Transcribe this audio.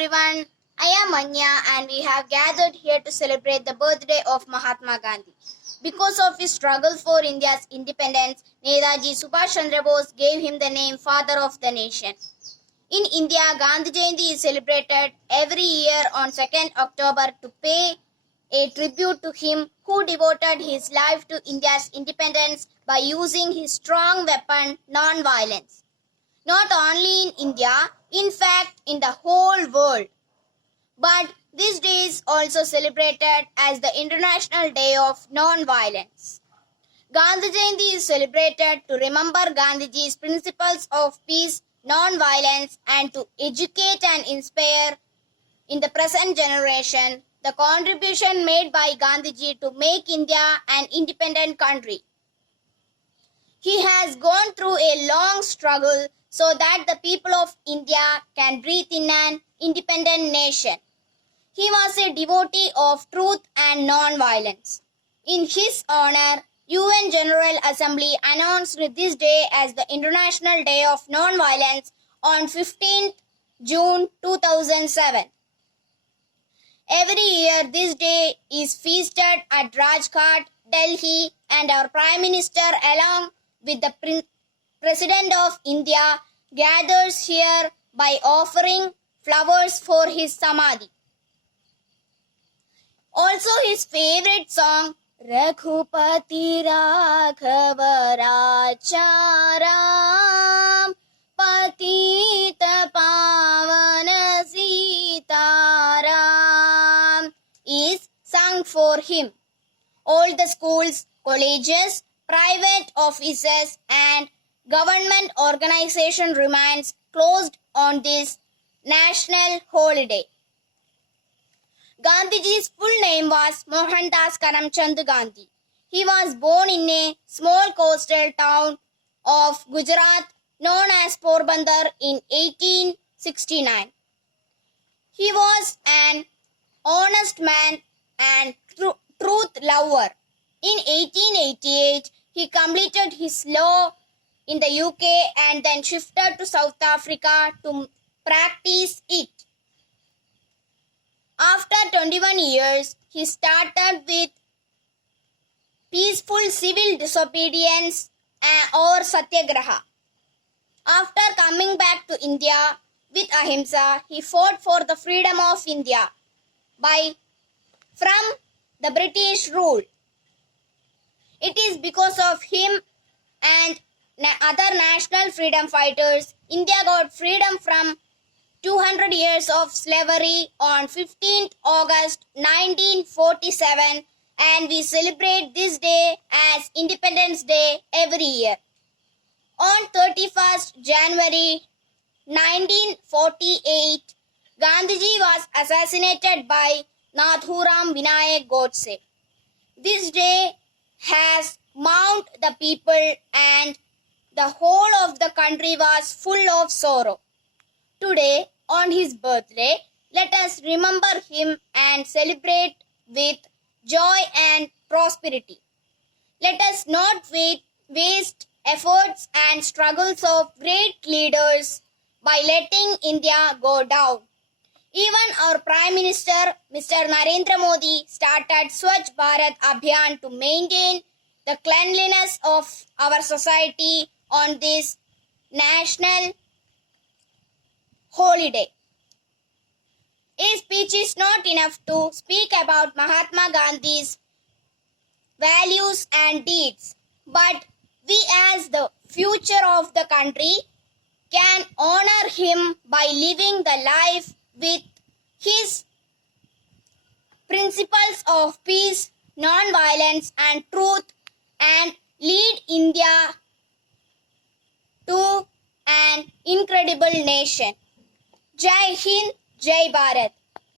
everyone, I am Anya and we have gathered here to celebrate the birthday of Mahatma Gandhi. Because of his struggle for India's independence, Netaji Subhash Chandra Bose gave him the name Father of the Nation. In India, Gandhi Jayanti is celebrated every year on 2nd October to pay a tribute to him who devoted his life to India's independence by using his strong weapon, non-violence. Not only in India, in fact in the whole world. But this day is also celebrated as the International Day of Non-Violence. Gandhi Jayanti is celebrated to remember Gandhiji's principles of peace, non-violence and to educate and inspire in the present generation the contribution made by Gandhiji to make India an independent country. He has gone through a long struggle so that the people of India can breathe in an independent nation. He was a devotee of truth and non-violence. In his honor, UN General Assembly announced this day as the International Day of Non-Violence on 15th June 2007. Every year this day is feasted at Rajghat, Delhi, and our Prime Minister along with the President of India gathers here by offering flowers for his samadhi. Also his favorite song, Raghupati Raghava Racharam Patita Pavana Sitaram, is sung for him. All the schools, colleges, private offices and government organization remains closed on this national holiday. Gandhiji's full name was Mohandas Karamchand Gandhi. He was born in a small coastal town of Gujarat known as Porbandar in 1869. He was an honest man and truth lover. In 1888, he completed his law in the UK and then shifted to South Africa to practice it. After 21 years, he started with peaceful civil disobedience or satyagraha. After coming back to India with ahimsa, he fought for the freedom of India from the British rule. It is because of him and other national freedom fighters, India got freedom from 200 years of slavery on 15th August 1947, and we celebrate this day as Independence Day every year. On 31st January 1948, Gandhiji was assassinated by Nathuram Vinayak Godse. This day has moved the people and the whole of the country was full of sorrow. Today, on his birthday, let us remember him and celebrate with joy and prosperity. Let us not waste efforts and struggles of great leaders by letting India go down. Even our Prime Minister, Mr. Narendra Modi, started Swachh Bharat Abhiyan to maintain the cleanliness of our society on this national holiday. A speech is not enough to speak about Mahatma Gandhi's values and deeds, but we as the future of the country can honor him by living the life with his principles of peace, non-violence and truth and lead India to an incredible nation. Jai Hind, Jai Bharat.